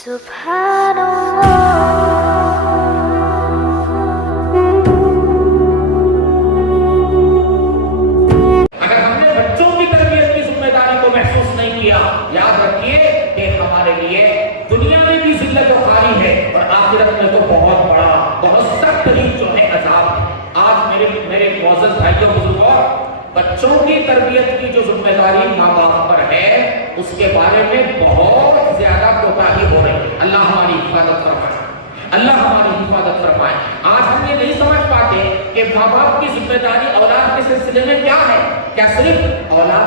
اگر ہم نے بچوں کی تربیت کی ذمہ داری کو محسوس نہیں کیا، یاد رکھیے کہ ہمارے لیے دنیا میں بھی ذلت و خواری ہے اور آخرت میں تو بہت بڑا، بہت سخت ترین جو ہے عذاب ہے۔ آج میرے معزز بھائیوں بزرگوں، بچوں کی تربیت کی جو ذمہ داری ماں باپ پر ہے، اس کے بارے میں بہت زیادہ کوتاہی ہو رہی ہے۔ اللہ ہماری حفاظت فرمائے، اللہ ہماری حفاظت فرمائے۔ آج ہم یہ نہیں سمجھ پاتے کہ ماں باپ کی ذمہ داری اولاد کے سلسلے میں کیا ہے۔ کیا صرف اولاد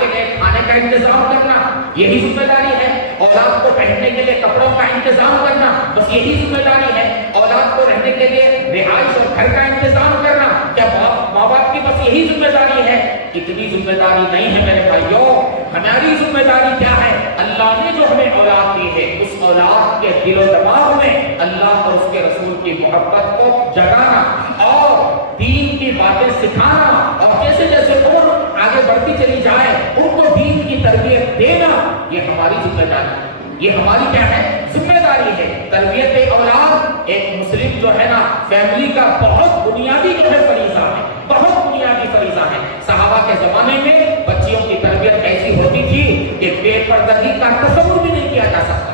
کے لیے کھانے کا انتظام کرنا یہی ذمہ داری ہے؟ اولاد کو پہننے کے لیے کپڑوں کا انتظام کرنا بس یہی ذمہ داری ہے؟ اولاد کو رہنے کے لیے رہائش اور گھر کا انتظام کرنا کیا ماں باپ کی بس یہی ذمہ داری ہے؟ اتنی ذمہ داری نہیں ہے میرے بھائیوں۔ ہماری ذمہ داری کیا ہے؟ اللہ نے جو ہمیں اولاد دی ہے، اس اولاد کے دل و دماغ میں اللہ اور اس کے رسول کی محبت کو جگانا اور دین کی باتیں سکھانا، اور جیسے جیسے عمر آگے بڑھتی چلی جائے ان کو دین کی تربیت دینا، یہ ہماری ذمہ داری ہے۔ یہ ہماری کیا ہے؟ ذمہ داری ہے۔ تربیت اولاد ایک مسلم جو ہے نا فیملی کا بہت بنیادی جو ہے فریضہ ہے، بہت بنیادی فریضہ ہے۔ صحابہ کے زمانے میں بچیوں کی تربیت ایسی ہوتی تھی کہ بے پردگی کا تصور بھی نہیں کیا جا سکتا،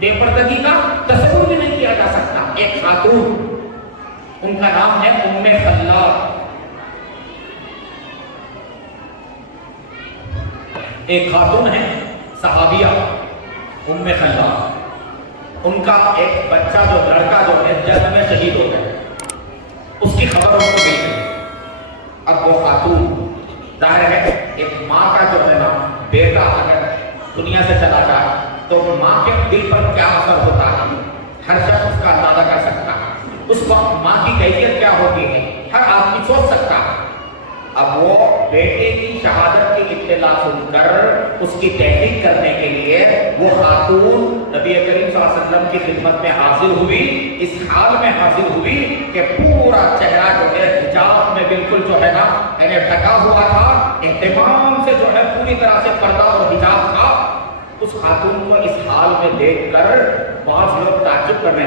بے پردگی کا تصور بھی نہیں کیا جا سکتا۔ ایک خاتون، ان کا نام ہے ام خلاد، ایک خاتون ہے صحابیہ ام خلاد، ان کا ایک بچہ جو لڑکا جو ہے جنگ میں شہید ہو گیا، اس کی خبر ان کو مل گئی۔ اب وہ خاتون، ظاہر ہے ایک ماں کا جو ہے نا بیٹا اگر دنیا سے چلا جائے تو ماں کے دل پر کیا اثر ہوتا ہے ہر شخص اس کا اندازہ کر سکتا ہے۔ اس وقت ماں کی کیفیت کیا ہوتی ہے ہر آدمی سوچ سکتا ہے۔ اب وہ بیٹے کی شہادت کی اطلاع سن کر اس کی تحقیق کرنے کے لیے وہ خاتون نبی کریم صلی اللہ علیہ وسلم کی خدمت میں حاضر ہوئی، اس حال میں حاضر ہوئی کہ پورا چہرہ جو ہے حجاب میں بالکل جو ہے نا یعنی ڈھکا ہوا تھا، اہتمام سے جو ہے پوری طرح سے پردہ اور حجاب تھا۔ اس خاتون کو اس حال میں دیکھ کر بعض لوگ تعجب کرنے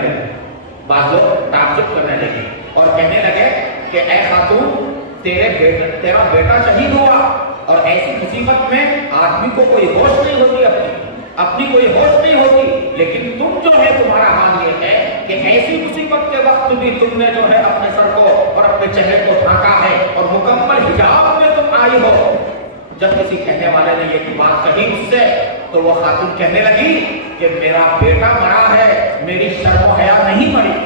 لگے، اور کہنے لگے کہ اے خاتون، تیرا بیٹا شہید ہوا اور ایسی مصیبت میں آدمی کو کوئی ہوش نہیں ہوتی، اپنی کوئی ہوش نہیں ہوتی، لیکن تم جو ہے تمہارا حال یہ ہے کہ ایسی مصیبت کے وقت بھی تم نے جو ہے اپنے سر کو اور اپنے چہرے کو ڈھانکا ہے اور مکمل حجاب میں تم آئی ہو۔ جب کسی کہنے والے نے یہ بات کہی اس سے تو وہ خاتون کہنے لگی کہ میرا بیٹا مرا ہے، میری شرم و حیا نہیں مری،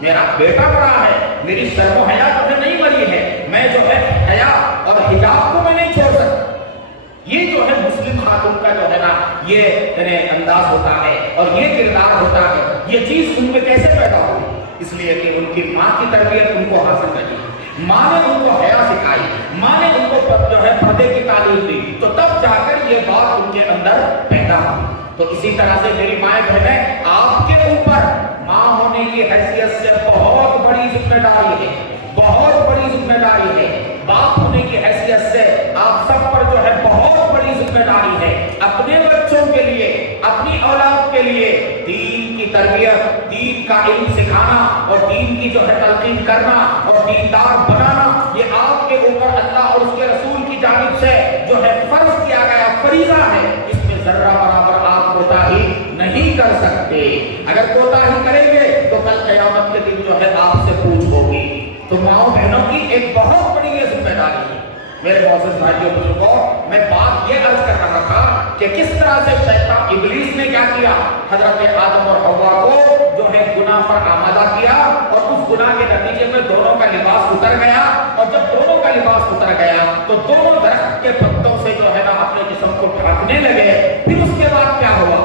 میرا بیٹا مرا ہے، میری شرم و حیا جو ہے نہیں مری ہے، میں جو ہے حیا اور حجاب کو میں نہیں چھوڑ سکتا۔ یہ جو ہے مسلم خاتون کا جو ہے نا یہ انداز ہوتا ہے اور یہ کردار ہوتا ہے۔ یہ چیز ان میں کیسے پیدا ہوئی؟ اس لیے کہ ان کی ماں کی تربیت ان کو حاصل رہی، ماں نے ان کو حیا سکھائی، ماں نے ان کو جو ہے پردے کی تعلیم دی، تو تب جا کر یہ بات ان کے اندر پیدا ہوئی۔ تو اسی طرح سے میری مائیں بہنیں، آپ کے اوپر ماں ہونے کی حیثیت سے بہت بڑی ذمہ داری ہے، بہت بڑی ذمہ داری ہے۔ باپ ہونے کی حیثیت سے آپ سب پر جو ہے بہت بڑی ذمہ داری ہے، اپنے بچوں کے لیے، اپنی اولاد کے لیے دین کی تربیت، دین کا علم سکھانا اور دین کی جو ہے تلقین کرنا اور دیندار بنانا، یہ آپ کے اوپر اللہ اور اس کے رسول کی جانب سے جو ہے فرض کیا گیا فریضہ ہے۔ اس میں ذرہ برابر آپ کوتاہی نہیں کر سکتے۔ اگر کوتاہی کریں گے تو کل قیامت کے دن جو ہے آپ سے پوچھ ہوگی۔ تو ماؤں بہنوں کی ایک بہت بڑی یہ ذمہ داری ہے۔ میرے معزز بھائیوں بزرگوں، میں بات یہ عرض کر رہا تھا کہ کس طرح سے شیطان ابلیس نے کیا کیا، حضرت آدم اور حوا کو جو ہے گناہ پر آمادہ کیا، اور اس گناہ کے نتیجے میں دونوں کا لباس اتر گیا، اور جب دونوں کا لباس اتر گیا تو دونوں درخت کے پتوں سے جو ہے نا اپنے جسم کو ڈھانکنے لگے۔ پھر اس کے بعد کیا ہوا؟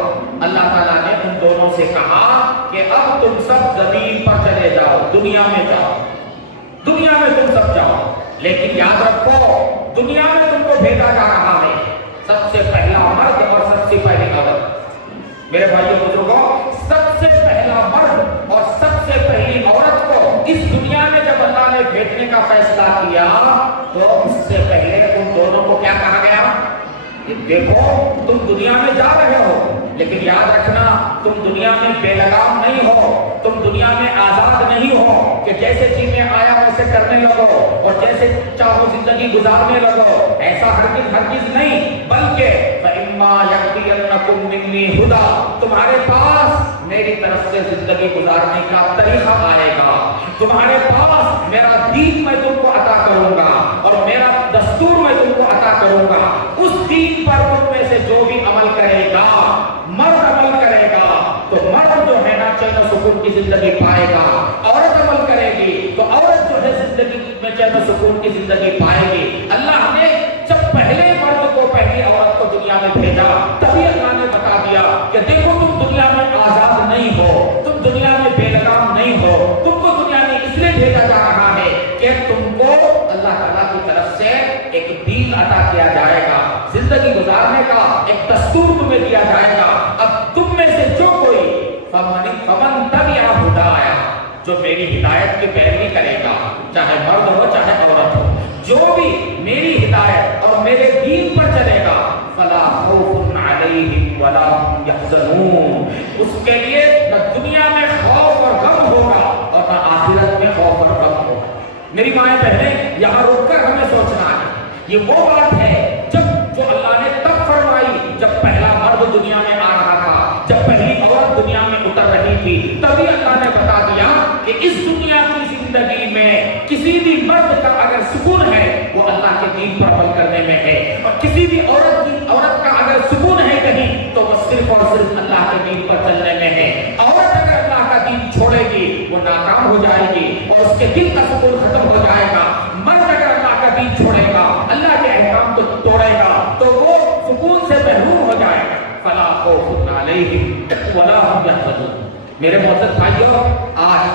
اللہ تعالیٰ نے ان دونوں سے کہا کہ اب تم سب زمین پر چلے جاؤ، دنیا میں جاؤ، دنیا میں تم سب جاؤ، لیکن یاد رکھو دنیا میں تم کو بھیجا جا رہا ہے سب سے پہلا مرد اور سب سے پہلی عورت۔ میرے بھائیوں بزرگوں، سب سے پہلا مرد اور سب سے پہلی عورت کو اس دنیا میں جب اللہ نے بھیجنے کا فیصلہ کیا تو اس سے پہلے ان دونوں کو کیا کہا گیا؟ دیکھو تم دنیا میں جا رہے ہو، لیکن دنیا میں بے لگام نہیں ہو، تم دنیا میں آزاد نہیں ہو کہ جیسے جی میں آیا ویسے کرنے لگو اور جیسے چاہو زندگی گزارنے لگو، ایسا ہرگز نہیں، بلکہ فَإِمَّا يَأْتِيَنَّكُم مِّنِّي هُدًى، تمہارے پاس میری طرف سے زندگی گزارنے کا طریقہ آئے گا، تمہارے پاس میرا دین میں تم کو عطا کروں گا اور میرا دستور میں تم کو عطا کروں گا، اس دین پر تم میں سے جو بھی عمل کرے گا، مرد عمل کرے گا تو مرد جو ہے نا چین و سکون کی زندگی پائے گا، عورت عمل کرے گی تو عورت جو ہے زندگی میں چین و سکون کی زندگی پائے گی۔ اللہ نے جب پہلے مرد کو پہلی عورت کو دنیا میں بھیجا تبھی اللہ نے بتا دیا کہ دیکھو تم دنیا میں آزاد نہیں ہو، تم دنیا میں بے لگام نہیں ہو، تم کو دنیا میں اس لیے بھیجا جا رہا ہے کہ تم کو اللہ تعالیٰ کی طرف سے ایک دین عطا کیا جائے گا، زندگی گزارنے کا ایک دستور تمہیں دیا جائے گا۔ اب تم میں سے جو کوئی فمن تبع ہدایا، جو میری ہدایت کی پیروی کرے گا، چاہے مرد ہو چاہے عورت ہو، جو بھی میری ہدایت اور میرے دین پر چلے گا، فلا خوف علیہم ولا هم یحزنون، اس کے لیے نہ دنیا میں خوف اور غم ہوگا اور نہ آخرت میں خوف اور غم ہوگا۔ میری مائیں بہنیں، یہاں رک کر ہمیں سوچنا ہے، یہ وہ بات ہے جو اللہ نے تب فرمائی جب پہلا مرد دنیا میں آ رہا تھا، جب پہلی عورت دنیا میں اتر رہی تھی، تبھی اللہ نے بتا دیا کہ اس دنیا کی زندگی میں کسی بھی مرد کا اگر سکون ہے وہ اللہ کے دین پر عمل کرنے میں ہے، اور کسی بھی عورت کا اگر سکون ہے کہیں تو وہ صرف اور صرف اللہ کے دین پر چلنے میں ہے۔ عورت اگر اللہ کا دین چھوڑے گی وہ ناکام ہو جائے گی اور اس کے دل کا سکون ختم ہو جائے گا۔ مرد اگر اللہ کا دین چھوڑے گا، اللہ کے احکام کو توڑے گا تو وہ سکون سے محروم ہو جائے گا۔ فلا خوف علیہم ولا هم یحزنون۔ میرے معزز بھائیو، آج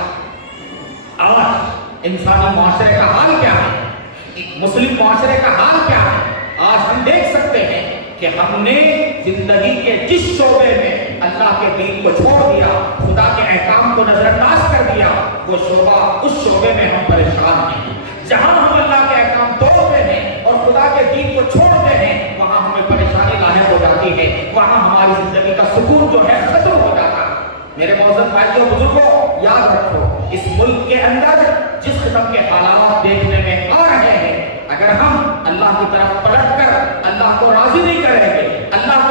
انسانی معاشرے کا حال کیا ہے، مسلم معاشرے کا حال کیا ہے؟ آج ہم دیکھ سکتے ہیں کہ ہم نے زندگی کے جس شعبے میں اللہ کے دین کو چھوڑ دیا، خدا کے احکام کو نظر انداز کر دیا، وہ شعبہ اس شعبے میں ہم پریشان ہیں۔ جہاں ہم اللہ کے احکام توڑتے ہیں اور خدا کے دین کو چھوڑتے ہیں، وہاں ہمیں پریشانی لاحق ہو جاتی ہے، وہاں ہماری زندگی کا سکون جو ہے ختم ہو جاتا ہے۔ میرے معزز بھائیوں بزرگوں، یاد رکھو، اس ملک کے اندر جس قسم کے حالات دیکھنے میں آ رہے ہیں، اگر ہم اللہ کی طرف پلٹ کر اللہ کو راضی نہیں کریں گے، اللہ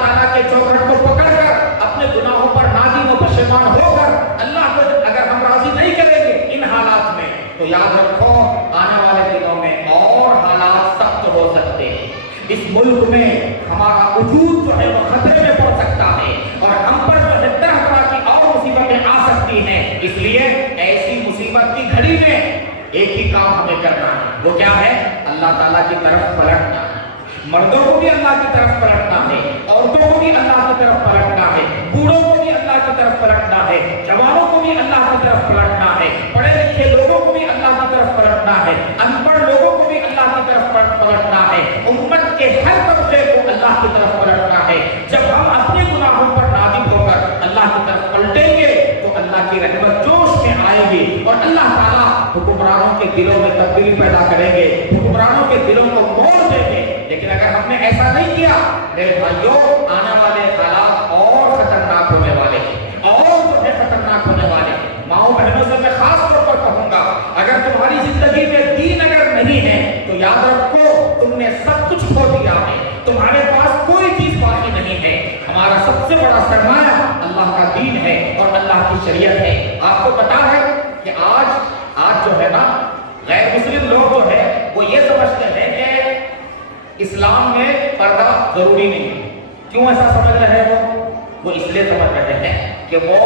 تعالیٰ کے چوکھٹ کو پکڑ کر اپنے گناہوں پر نادم و پشیمان ہو کر اللہ کو اگر ہم راضی نہیں کریں گے ان حالات میں، تو یاد رکھو آنے والے دنوں میں اور حالات سخت ہو سکتے ہیں۔ اس ملک میں ہمارا وجود جو ہے وہ خطرے میں پڑ سکتا ہے اور ہم پر جو ہے طرح طرح کی اور مصیبتیں آ سکتی ہیں۔ اس لیے ایسی مصیبت کی گھڑی میں ایک ہی کام ہمیں کرنا ہے، وہ کیا ہے؟ اللہ تعالیٰ کی طرف پلٹنا ہے۔ مردوں کو بھی اللہ کی طرف پلٹنا ہے، عورتوں کو بھی اللہ کی طرف پلٹنا ہے، بوڑھوں کو بھی اللہ کی طرف پلٹنا ہے، جوانوں کو بھی اللہ کی طرف پلٹنا ہے، پڑھے لکھے لوگوں کو بھی اللہ کی طرف پلٹنا ہے، ان پڑھ لوگوں کو بھی اللہ کی طرف پلٹنا ہے، امت کے ہر طبقے کو اللہ کی طرف پلٹنا ہے۔ جب ہم اپنے گناہوں پر نادم ہو کر اللہ کی طرف پلٹیں گے تو اللہ کی رحمت جوش میں آئے گی اور اللہ تعالیٰ حکمرانوں کے دلوں میں تبدیلی پیدا کریں گے، حکمرانوں کے دلوں کو موڑ دیں گے۔ لیکن اگر ہم نے ایسا نہیں کیا، میرے بھائیوں، آنے والے حالات اور خطرناک ہونے والے ہیں، اور جو ہے خطرناک ہونے والے ہیں۔ ماؤں بہنوں سے میں خاص طور پر کہوں گا، اگر تمہاری زندگی میں دین اگر نہیں ہے تو یاد رکھو تم نے سب کچھ کھو دیا ہے، تمہارے پاس کوئی چیز باقی نہیں ہے۔ ہمارا سب سے بڑا سرمایہ اللہ کا دین ہے اور اللہ کی شریعت ہے۔ آپ کو پتا ہے کہ آج جو ہے نا غیر مسلم لوگ جو ہے وہ یہ سمجھتے ہیں کہ اسلام میں پردہ ضروری نہیں ہے۔ کیوں ایسا سمجھ رہے ہو؟ وہ اس لیے سمجھ رہے ہیں کہ وہ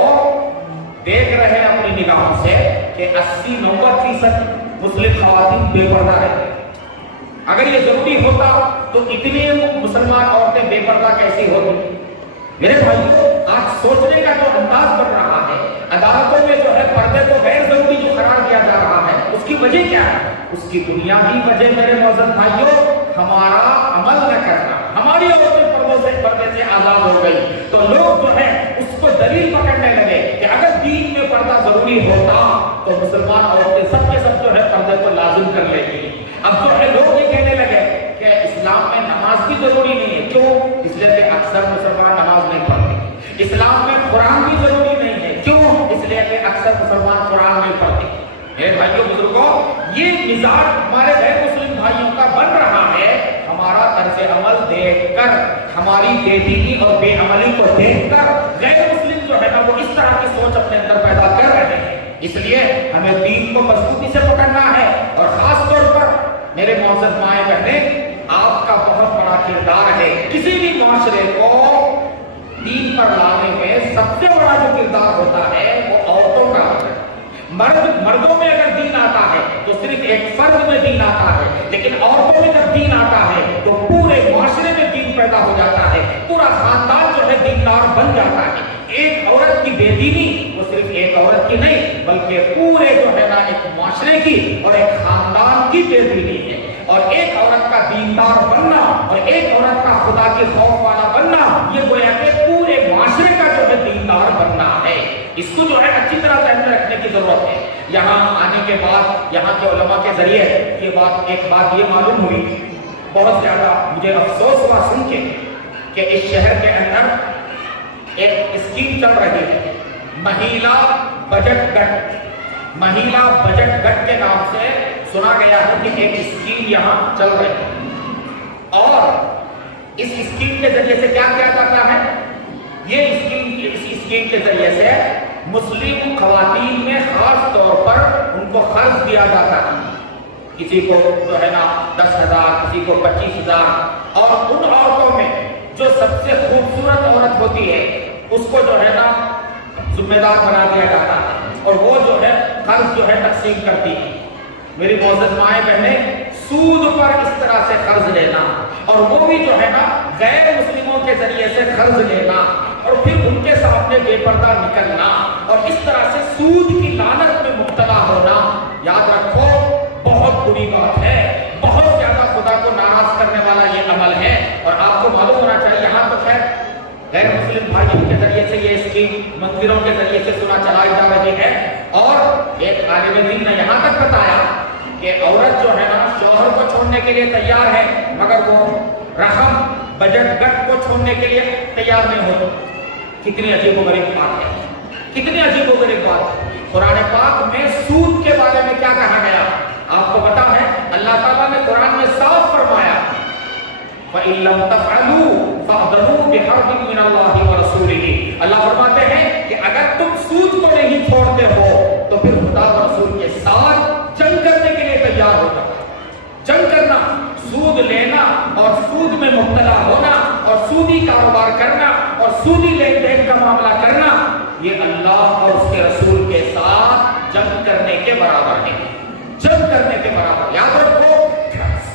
دیکھ رہے ہیں اپنی نگاہوں سے کہ 80-90% مسلم خواتین بے پردہ رہتے ہیں۔ اگر یہ ضروری ہوتا تو اتنی مسلمان عورتیں بے پردہ کیسی ہوتی؟ میرے بھائیوں، آج سوچنے کا جو انداز بن رہا ہے، عدالتوں میں جو ہے پردے کو غیر ضروری جو قرار دیا جا رہا ہے، اس کی وجہ کیا ہے؟ اس کی بنیادی وجہ میرے معزز بھائیوں ہمارا عمل نہ کرنا۔ ہماری عورتیں پردے سے آزاد ہو گئی تو لوگ جو ہے اس کو دلیل پکڑنے لگے کہ اگر دین میں پردہ ضروری ہوتا تو مسلمان عورتیں سب کے سب جو ہے پردے کو لازم کر لیتی۔ اب جو ہے لوگ یہ کہنے لگے کہ اسلام میں نماز بھی ضروری نہیں ہے۔ کیوں؟ اس لیے کہ اکثر مسلمان نماز نہیں پڑھتے۔ اسلام میں قرآن بھی یہ مزاج ہمارے غیر مسلم بھائیوں کا بن رہا ہے، ہمارا طرز عمل دیکھ کر، ہماری بے دینی اور بے عملی کو دیکھ کر غیر مسلم جو ہے نا وہ اس طرح کی سوچ اپنے اندر پیدا کر رہے ہیں۔ اس لیے ہمیں دین کو مضبوطی سے پکڑنا ہے، اور خاص طور پر میرے معزز مائیں بہنیں، آپ کا بہت بڑا کردار ہے۔ کسی بھی معاشرے کو دین پر لانے میں سب سے بڑا جو کردار ہوتا ہے وہ عورتوں کا ہوتا ہے۔ مردوں میں اگر دین آتا ہے تو صرف ایک فرد میں دین آتا ہے، لیکن عورتوں میں جب دین آتا ہے تو پورے معاشرے میں دین پیدا ہو جاتا ہے، پورا خاندان جو ہے دیندار بن جاتا ہے۔ ایک عورت کی بے دینی وہ صرف ایک عورت کی نہیں بلکہ پورے جو ہے نا ایک معاشرے کی اور ایک خاندان کی بے دینی ہے۔ اور ایک عورت کا دیندار بننا اور ایک عورت کا خدا کے خوف والا بننا، یہ گویا کہ پورے معاشرے کا جو ہے دیندار بننا ہے۔ اس کو جو ہے اچھی طرح ذہن میں رکھنے کی ضرورت ہے۔ یہاں آنے کے بعد یہاں کے علماء کے ذریعے ایک بات یہ معلوم ہوئی، بہت زیادہ مجھے افسوس ہوا سن کے کہ اس شہر کے اندر ایک اسکیم چل رہی ہے، مہیلا بجٹ گٹ۔ مہیلا بجٹ گٹ کے نام سے سنا گیا ہے کہ ایک اسکیم یہاں چل رہی ہے، اور اس اسکیم کے ذریعے سے کیا کیا جاتا ہے؟ اس اسکیم کے ذریعے سے مسلم خواتین میں خاص طور پر ان کو قرض دیا جاتا ہے، کسی کو جو ہے نا 10,000، کسی کو 25,000، اور ان عورتوں میں جو سب سے خوبصورت عورت ہوتی ہے اس کو جو ہے نا ذمہ دار بنا دیا جاتا ہے، اور وہ جو ہے قرض جو ہے تقسیم کرتی ہے۔ میری معزز مائیں بہنیں، سود پر اس طرح سے قرض لینا، اور وہ بھی جو ہے نا غیر مسلموں کے ذریعے سے قرض لینا، اور پھر ان کے سامنے بے پردہ نکلنا، اور اس طرح سے سود کی لعنت میں مبتلا ہونا، یاد رکھو بہت بری بات ہے، بہت زیادہ خدا کو ناراض کرنے والا یہ عمل ہے۔ اور آپ کو معلوم ہونا چاہیے، یہاں تو خیر غیر مسلم بھائیوں کے ذریعے سے یہ اسکیم مندروں کے ذریعے سے سنا چلائی جا رہی ہے، اور ایک عالم دین نے یہاں تک بتایا کہ عورت جو ہے نا شوہر کو چھوڑنے کے لیے تیار ہے، مگر وہ رقم بجٹ گٹ کو چھوڑنے کے لیے تیار نہیں ہوتی۔ کتنی عجیب و غریب بات ہے، کتنی عجیب و غریب بات ہے۔ قرآن پاک میں سود کے بارے میں کیا کہا گیا آپ کو پتا ہے؟ اللہ تعالیٰ نے قرآن میں صاف فرمایا، وَإِن لَّمْ تَفْعَلُوا فَأْذَنُوا بِحَرْبٍ مِّنَ اللَّهِ وَرَسُولِهِ۔ اللہ فرماتے ہیں کہ اگر تم سود کو نہیں چھوڑتے ہو تو پھر خدا و رسول کے ساتھ جنگ کرنے کے لیے تیار ہو جاؤ۔ جنگ کرنا، سود لینا اور سود میں مبتلا ہونا اور سودی کاروبار کرنا اور سودی لین دین کا معاملہ کرنا، یہ اللہ اور اس کے رسول کے ساتھ جنگ کرنے کے برابر ہے، جنگ کرنے کے برابر۔ یاد رکھو،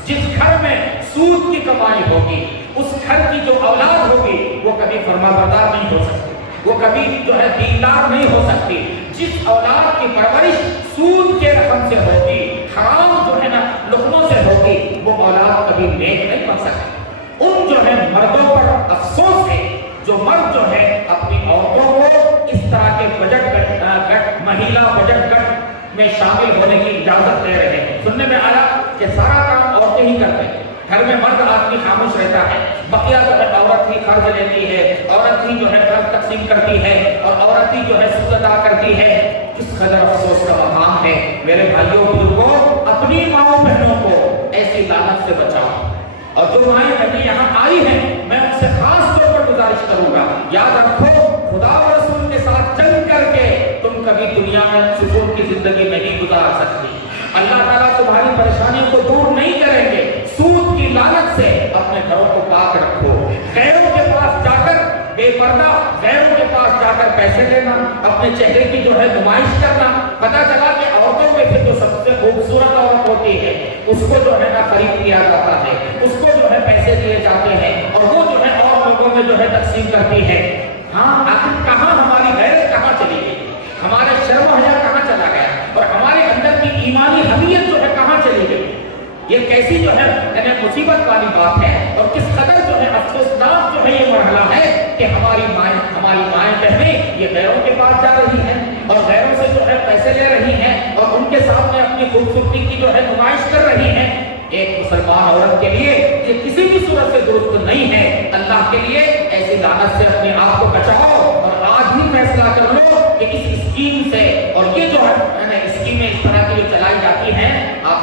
جس گھر میں سود کی کمائی ہوگی، اس گھر کی جو اولاد ہوگی وہ کبھی فرمانبردار نہیں ہو سکتی، وہ کبھی جو ہے دیندار نہیں ہو سکتی۔ جس اولاد کی پرورش سود کے رقم سے ہوگی، حرام جو ہے نا لقموں سے ہوگی، وہ اولاد کبھی نیک نہیں بن سکتی۔ ان جو ہے مردوں پر افسوس ہے جو مرد جو ہے اپنی عورتوں کو اس طرح کے بجٹ گٹ مہیلا بجٹ گٹ میں شامل ہونے کی اجازت دے رہے ہیں۔ سننے میں آیا کہ سارا کام عورتیں ہی کرتے ہیں، گھر میں مرد آدمی خاموش رہتا ہے، بقیہ جو ہے عورت ہی قرض لیتی ہے، عورت ہی جو ہے قرض تقسیم کرتی ہے، اور عورت ہی جو ہے سود ادا کرتی ہے۔ کس قدر افسوس کا مقام ہے۔ میرے بھائیوں بزرگوں، اپنی ماؤں بہنوں کو ایسی لعنت سے بچاؤ، اور جو مائیں بہنیں یہاں آئی ہیں میں ان سے خاص طور پر گزارش کروں گا، یاد رکھو خدا و رسول کے ساتھ جنگ کر کے تم کبھی دنیا میں سکون کی زندگی نہیں گزار سکتی۔ اللہ تعالیٰ تمہاری پریشانیوں کو دور نہیں کریں گے۔ سود کی لعنت سے اپنے گھروں کو پاک رکھو۔ غیروں کے پاس جا کر بے پردہ، غیروں کے پاس جا کر پیسے لینا، اپنے چہرے کی جو ہے نمائش کرنا، پتہ چلا کہ عورتوں میں سے جو سب سے خوبصورت عورت ہوتی ہے اس کو جو ہے نا خرید کیا جاتا ہے، اس کو جو ہے پیسے دیے جاتے ہیں، اور وہ جو ہے اور لوگوں میں جو ہے تقسیم کرتی ہے۔ ہاں، آخر کہاں ہماری غیرت کہاں چلی گئی، ہمارے شرم و حیا کہاں چلا گیا، اور ہمارے اندر کی ایمانی حمیت جو ہے کہاں چلی گئی؟ یہ کیسی جو ہے مصیبت والی بات ہے، اور کس قدر جو ہے افسوسناک جو ہے یہ مرحلہ ہے کہ ہماری مائیں بہنیں یہ غیروں کے پاس جا رہی ہیں اور غیروں سے جو ہے پیسے لے رہی ہیں اور ان کے سامنے اپنی خوبصورتی کی جو ہے نمائش کر رہی ہیں۔ ایک مسلمان عورت کے لیے یہ کسی بھی صورت سے درست نہیں ہے۔ اللہ کے لیے ایسی لعنت سے اپنے آپ کو بچاؤ، اور آج ہی فیصلہ کر لو کہ اس اسکیم سے، اور یہ جو ہے اسکیمیں اس طرح کی جو چلائی جاتی ہیں، آپ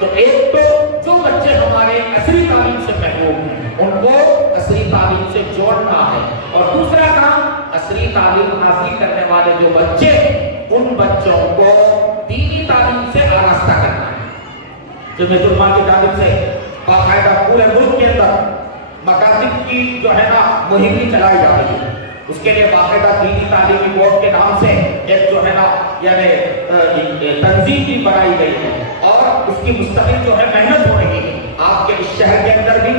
تو ایک تو جو بچے ہمارے عصری تعلیم سے محروم ہیں ان کو عصری تعلیم سے جوڑنا ہے، اور دوسرا کام عصری تعلیم حاصل کرنے والے جو بچے ان بچوں کو دینی تعلیم سے آراستہ کرنا ہے۔ جمعیت علماء کی جانب سے باقاعدہ پورے ملک کے اندر مکاتب کی جو ہے نا مہم چلائی جا رہی ہے، اس کے لیے باقاعدہ دینی تعلیمی بورڈ کے نام سے ایک جو ہے نا یعنی تنظیم بھی بنائی گئی ہے، اور اس کی مستقل جو ہے محنت ہو رہی ہے۔ آپ کے اس شہر کے اندر بھی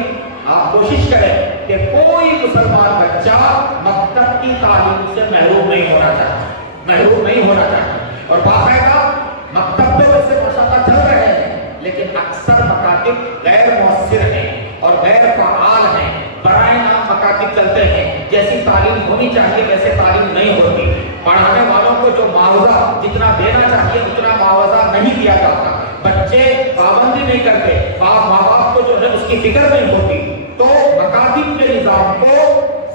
آپ کوشش کریں کہ کوئی مسلمان بچہ مکتب کی تعلیم سے محروم نہیں ہونا چاہیے، اور باقاعدہ مکتب تو ویسے ماشاءاللہ چل رہے ہیں، لیکن اکثر مکاتب غیر مؤثر ہیں اور غیر فعال ہیں، برائے نام مکاتب چلتے ہیں، جیسی تعلیم ہونی چاہیے ویسے تعلیم نہیں ہوتی، پڑھانے والوں کو جو معاوضہ جتنا دینا چاہیے اتنا معاوضہ نہیں دیا جاتا، بچے پابندی نہیں کرتے، ماں باپ کو جو ہے اس کی فکر نہیں ہوتی، تو مکاتب کے نظام کو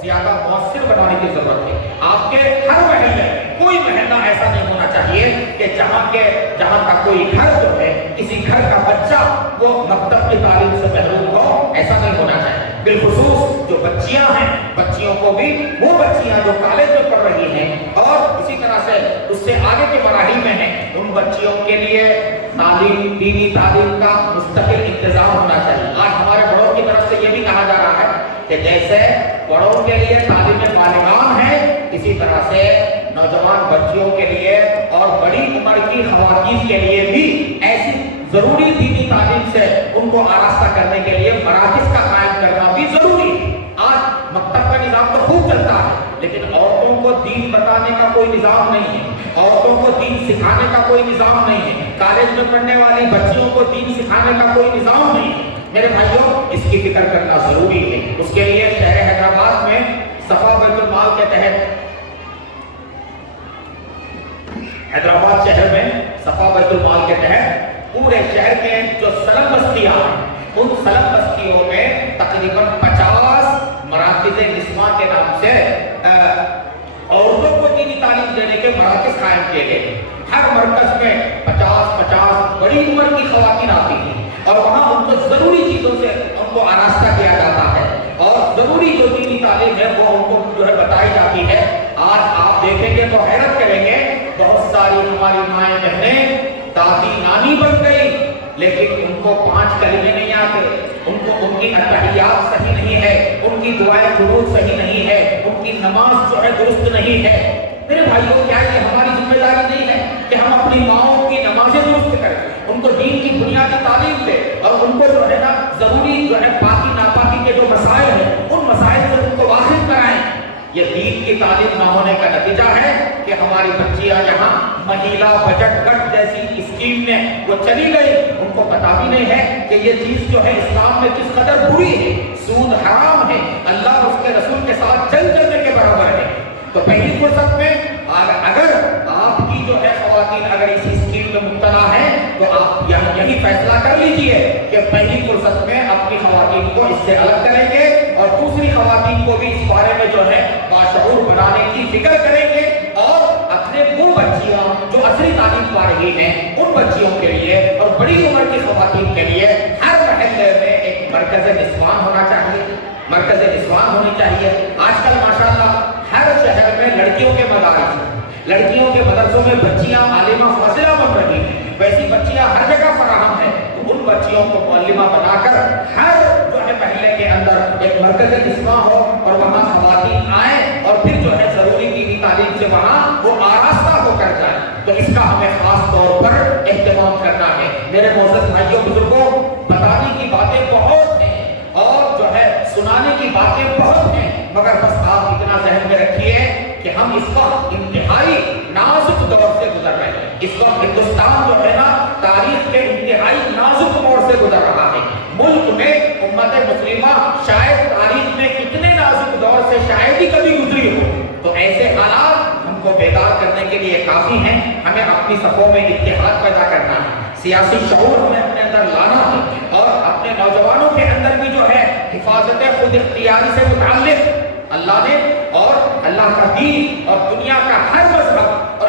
زیادہ مؤثر بنانے کی ضرورت ہے۔ آپ کے ہر محلے کوئی محلہ ایسا نہیں ہونا چاہیے کہ جہاں کا کوئی گھر جو ہے کسی گھر کا بچہ وہ مکتب کی تعلیم سے محروم ہو، ایسا نہیں ہونا چاہیے۔ بالخصوص جو بچیاں ہیں، بچیوں کو بھی، وہ بچیاں جو کالج میں پڑھ رہی ہیں اور اسی طرح سے اس سے آگے کے مراحل میں ہیں، ان بچیوں کے لیے تعلیم، دینی تعلیم کا مستقل انتظام ہونا چاہیے۔ آج ہمارے بڑوں کی طرف سے یہ بھی کہا جا رہا ہے کہ جیسے بڑوں کے لیے تعلیم بالغان ہے، اسی طرح سے نوجوان بچیوں کے لیے اور بڑی عمر کی خواتین کے لیے بھی ایسی ضروری دینی تعلیم سے ان کو آراستہ کرنے کے لیے مراکز کا قائم کرنا بھی ضروری ہے۔ آج مکتب کا نظام تو خوب چلتا ہے، لیکن عورتوں کو دین بتانے کا کوئی نظام نہیں ہے، عورتوں کو دین سکھانے کا کوئی نظام نہیں ہے، کالج میں پڑھنے والی بچیوں کو دین سکھانے کا کوئی نظام نہیں ہے۔ میرے بھائیوں، اس کی فکر کرنا ضروری ہے۔ اس کے لیے شہر حیدرآباد میں صفا بیت المال کے تحت، حیدرآباد شہر میں صفا بیت المال کے تحت پورے شہر کے جو سلم بستیاں ہیں، ان سلم بستیوں میں تقریباً 50 مراکز نسواں کے نام سے عورتوں کو دینی تعلیم دینے کے مراکز قائم کیے گئے۔ ہر مرکز میں 50 بڑی عمر کی خواتین آتی ہیں، اور وہاں ان کو ضروری چیزوں سے ان کو آراستہ کیا جاتا ہے، اور ضروری جو دینی تعلیم ہے وہ ان کو جو ہے بتائی جاتی ہے۔ آج آپ دیکھیں گے تو حیرت کریں گے، بہت ساری ہماری مائیں بہنیں دادی نانی بن گئی، لیکن ان کو 5 کلمے نہیں آتے، ان کو ان کی اتحیات صحیح نہیں ہے، ان کی دعائیں درود صحیح نہیں ہے، ان کی نماز جو ہے درست نہیں ہے۔ میرے بھائیوں، کیا یہ ہماری ذمہ داری نہیں ہے کہ ہم اپنی ماؤں کی نمازیں درست کریں، ان کو دین کی بنیادی تعلیم دیں، اور ان کو جو ہے نا ضروری جو ہے پاکی ناپاکی کے جو مسائل ہیں ان مسائل سے ان کو واقف کرائیں۔ یہ دین کی تعلیم نہ ہونے کا نتیجہ ہے کہ ہماری بچیاں یہاں مہیلا بجٹ گٹ جیسی اسکیم میں وہ چلی گئی، ان کو پتا بھی نہیں ہے کہ یہ چیز جو ہے اسلام میں کس قدر بری ہے، سود حرام ہے، اللہ اور اس کے رسول کے ساتھ چلنے کے برابر ہے۔ تو پہلی فرصت میں اگر آپ کی جو ہے خواتین اگر اس اسکیم میں مبتلا ہے تو آپ یہی فیصلہ کر لیجئے کہ پہلی فرصت میں اپنی خواتین کو اس سے الگ کریں گے، اور دوسری خواتین کو بھی اس بارے میں جو ہے باشعور بنانے کی فکر کریں گے، اور اپنے وہ بچیاں جو عصری تعلیم پا رہی ہیں ان بچیوں کے لیے اور بڑی عمر کی خواتین کے لیے ہر محلے میں ایک مرکز نسوان ہونا چاہیے، مرکز نسوان ہونی چاہیے۔ آج کل ماشاءاللہ ہر شہر میں لڑکیوں کے مدارس ہیں، لڑکیوں کے مدرسوں میں بچیاں عالمہ فاضلہ بن رہی ہیں، ویسی بچیاں ہر جگہ فراہم ہیں، تو ان بچیوں کو معلمہ بنا کر ہر جو ہے محلے کے اندر ایک مرکز نسواں ہو، اور وہاں خواتین آئیں اور پھر جو ہے ضروری دینی تعلیم سے وہاں وہ آراستہ ہو کر جائیں۔ تو اس کا ہمیں خاص طور پر اہتمام کرنا ہے۔ میرے معزز بھائیوں بزرگوں، بتانے کی باتیں بہت ہیں اور جو ہے سنانے کی باتیں بہت ہیں، مگر بس آپ اتنا ذہن میں رکھیے کہ ہم اس وقت انتہائی نازک دور سے گزر رہے ہیں۔ اس وقت ہندوستان جو ہے نا تاریخ کے انتہائی نازک دور سے گزر رہا ہے۔ ملک میں امت مسلمہ شاید تاریخ میں کتنے نازک دور سے شاید ہی کبھی گزری ہو، تو ایسے حالات ہم کو بیدار کرنے کے لیے کافی ہیں۔ ہمیں اپنی صفوں میں اتحاد پیدا کرنا ہے، سیاسی شعور ہمیں اپنے اندر لانا ہے، اور اپنے نوجوانوں کے اندر بھی جو ہے حفاظت خود اختیاری سے متعلق اللہ نے اور اللہ کا دین اور دنیا کا ہر مذہب اور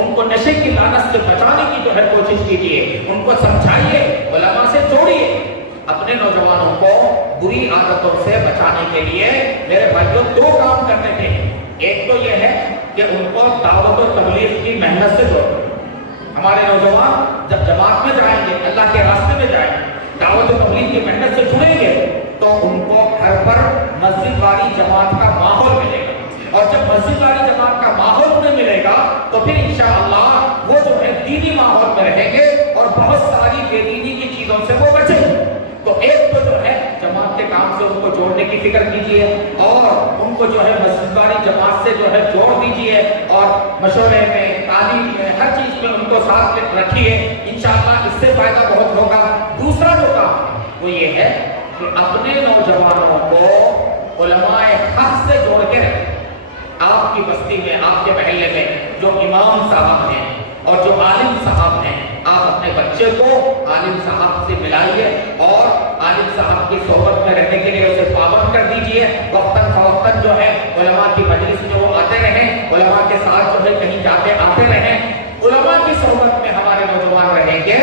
ان کو نشے کی لعنت سے بچانے کی جو ہے کوشش کیجیے، ان کو سمجھائیے، علماء سے جوڑیے۔ اپنے نوجوانوں کو بری عادتوں سے بچانے کے لیے میرے بھائیوں 2 کام کرنے تھے۔ ایک تو یہ ہے کہ ان کو دعوت و تبلیغ کی محنت سے جوڑیں۔ ہمارے نوجوان جب جماعت میں جائیں گے، اللہ کے راستے میں جائیں گے، دعوت و تبلیغ کی محنت سے جڑیں گے تو ان کو گھر پر مسجد والی جماعت کا ماحول ملے گا، اور جب مسجد والی جماعت کا ماحول انہیں ملے گا تو پھر انشاءاللہ وہ جو ہے دینی ماحول میں رہیں گے اور بہت ساری بے دینی کی چیزوں سے وہ بچیں گے۔ تو ایک تو جو ہے جماعت کے کام سے ان کو جوڑنے کی فکر کیجیے، اور ان کو جو ہے مسجد والی جماعت سے جو ہے جوڑ دیجیے، اور مشورے میں، تعلیم میں، ہر چیز میں ان کو ساتھ رکھیے۔ انشاءاللہ اس سے فائدہ بہت ہوگا۔ دوسرا جو کام ہے وہ یہ ہے کہ اپنے نوجوانوں کو علماء حق سے جوڑ کے رکھیں۔ آپ کی بستی میں، آپ کے محلے میں جو امام صاحب ہیں اور جو عالم صاحب ہیں، آپ اپنے بچے کو عالم صاحب سے ملائیے اور عالم صاحب کی صحبت میں رہنے کے لیے اسے پابند کر دیجیے۔ وقتاً فوقتاً جو ہے علماء کی مجلس میں وہ آتے رہیں، علماء کے ساتھ جو ہے کہیں جاتے آتے رہیں۔ علماء کی صحبت میں ہمارے نوجوان رہیں گے،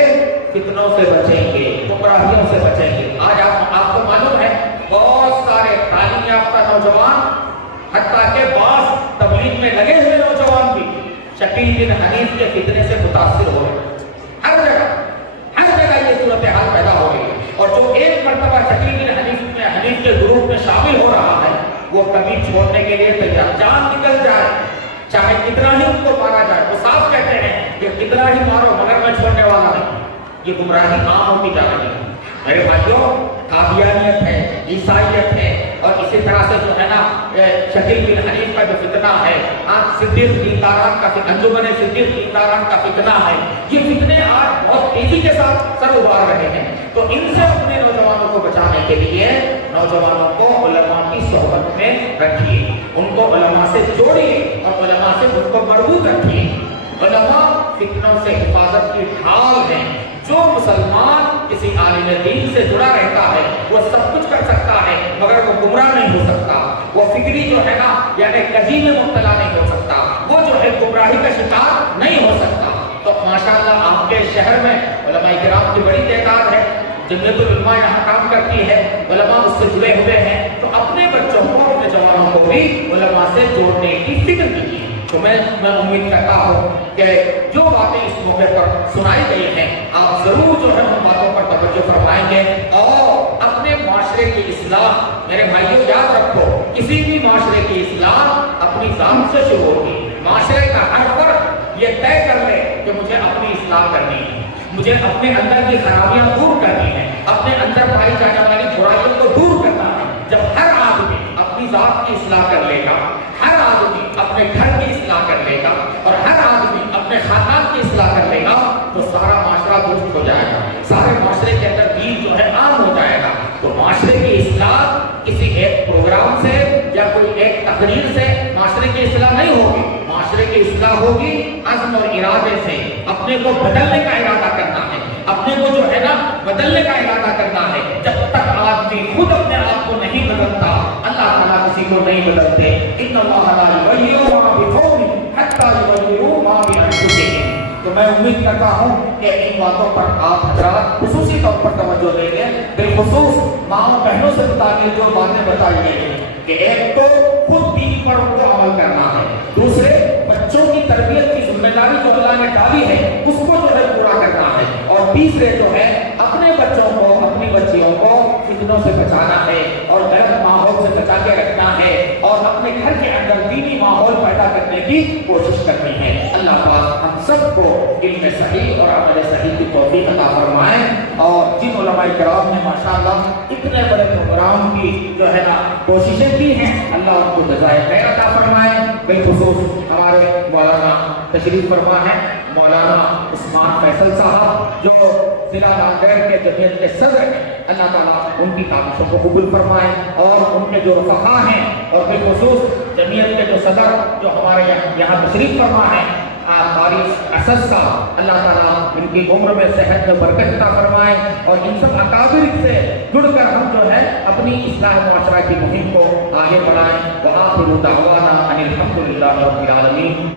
فتنوں سے بچیں گے، گمراہیوں سے بچیں گے۔ آج آپ کو معلوم ہے بہت سارے تعلیم یافتہ نوجوان، حتیٰ کہ بعض تبلیغ میں لگے ہوئے نوجوان بھی شکیل بن حنیف کے فتنے سے متاثر ہو رہے ہیں۔ ہر جگہ یہ صورتحال پیدا ہو رہی ہے، اور جو ایک مرتبہ شکیل بن حنیف کے گروپ میں شامل ہو رہا ہے وہ کبھی چھوڑنے کے لیے تیار، جان نکل جائے چاہے کتنا ہی ان کو مارا جائے۔ وہ صاف کہتے ہیں کہ کتنا ہی مارو مگر میں چھوڑنے والا نہیں۔ یہ گمراہی عام ہوتی جا رہی ہے میرے بھائیوں۔ قادیانیت ہے، عیسائیت ہے، اور اسی طرح سے جو ہے نا شکیل بن حنیف کا جو فتنہ ہے، صدیق دینداران کا، انجمن صدیق دینداران کا فتنہ ہے، یہ فتنے آج بہت تیزی کے ساتھ سر ابھار رہے ہیں۔ تو ان سے اپنے نوجوانوں کو بچانے کے لیے نوجوانوں کو علماء کی صحبت میں رکھیے، ان کو علماء سے جوڑیے اور علماء سے ان کو مربوط رکھیے۔ علماء فتنوں سے حفاظت کی ڈھال ہیں۔ جو مسلمان کسی عالم دین سے جڑا رہتا ہے وہ سب کچھ کر سکتا ہے مگر وہ گمراہ نہیں ہو سکتا، وہ فکری جو ہے نا یعنی کہیں میں مبتلا نہیں ہو سکتا، وہ جو ہے گمراہی کا شکار نہیں ہو سکتا۔ تو ماشاءاللہ آپ کے شہر میں علماء کرام کی بڑی تعداد ہے، جمعیت العلماء یہاں کام کرتی ہے، علماء اس سے جڑے ہوئے ہیں، تو اپنے بچوں کو، اپنے جوانوں کو بھی علماء سے جوڑنے کی فکر کیجیے۔ تو میں امید کرتا ہوں کہ جو باتیں اس موقع پر سنائی گئی ہیں آپ ضرور جو ہے ان باتوں پر توجہ فرمائیں گے اور اپنے معاشرے کی اصلاح، میرے بھائیوں یاد رکھو کسی بھی معاشرے کی اصلاح اپنی ذات سے شروع ہوگی۔ معاشرے کا ہر فرد یہ طے کر لے کہ مجھے اپنی اصلاح کرنی ہے، مجھے اپنے اندر کی خرابیاں دور کرنی ہے، اپنے اندر پائی جانے والی برائیوں کو دور کرنا ہے۔ جب ہر آدمی اپنی ذات کی اصلاح کر لے گا، ہر آدمی اپنے گھر کی اصلاح کر لے گا اور ہر آدمی اپنے خاندان کی اصلاح کر لے گا تو سارا معاشرہ درست ہو جائے گا، سارے معاشرے کے اندر دین جو ہے عام ہو جائے گا۔ تو معاشرے کی اصلاح کسی ایک پروگرام سے یا کوئی ایک تقریر سے معاشرے کی اصلاح نہیں ہوگی، معاشرے کی اصلاح ہوگی عزم اور ارادے سے۔ اپنے کو بدلنے کا ارادہ کرنا ہے، اپنے کو جو ہے نا بدلنے کا ارادہ کرنا ہے۔ جب تک آدمی خود اپنے آپ کو نہیں بدلتا اللہ تعالیٰ کسی کو نہیں بدلتے۔ ان اللہ لا یغیر ما بقوم حتی یغیروا ما بانفسہم۔ تو میں امید کرتا ہوں کہ ان باتوں پر آپ حضرات خصوصی طور پر توجہ دیں گے، بالخصوص ماں بہنوں سے متعلق جو باتیں بتائی گئی ہیں کہ ایک تو خود دین پر ان کو عمل کرنا ہے، دوسرے بچوں کی تربیت کی ذمہ داری جو اللہ نے ڈالی ہے اس کو جو ہے پورا کرنا ہے، اور تیسرے جو ہے اپنے بچوں کو، اپنی بچیوں کو فتنوں سے بچانا ہے اور غلط ماحول سے بچا کے رکھنا ہے اور اپنے گھر کے اندر دینی ماحول پیدا کرنے کی کوشش کرنی ہے۔ اللہ پاک ہم سب کو علم صحیح اور عمل صحیح کی توفیق عطا فرمائے، اور جن علماء کرام نے ماشاءاللہ اتنے بڑے پروگرام کی جو ہے نا کوششیں کی ہیں اللہ ان کو جزائے خیر عطا فرمائے۔ بالخصوص ہمارے مولانا تشریف فرما ہے مولانا عثمان فیصل صاحب جو ضلع ناندیڑ کے جمعیت کے صدر ہیں، اللہ تعالیٰ ان کی کاوشوں کو قبول فرمائے، اور ان کے جو رفقا ہیں اور بالخصوص جمعیت کے جو صدر جو ہمارے یہاں تشریف فرما ہے تاریخ اسد صاحب، اللہ تعالیٰ ان کی عمر میں صحت میں برکت عطا فرمائے، اور ان سب اکابر سے جڑ کر ہم جو ہے اپنی اصلاح معاشرہ کی مہم کو آگے بڑھائیں۔ وآخر دعوانا ان الحمد للہ رب العالمین۔